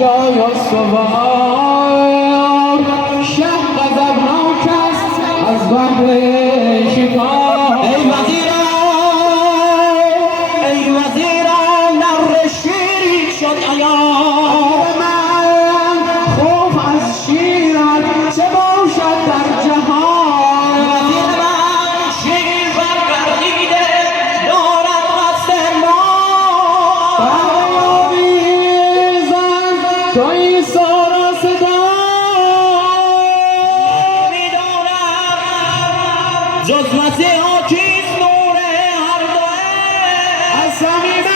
جای سوار شه غضبناک است از بحر شکار. ای وزیران نر شیری شد عیار من، خوف از شیران چه باشد در جهان. وزیر من شیر برگردیده دارد قصد ما، توی سارا صدا جز مسیحا چیست نور هر دوه از صمیم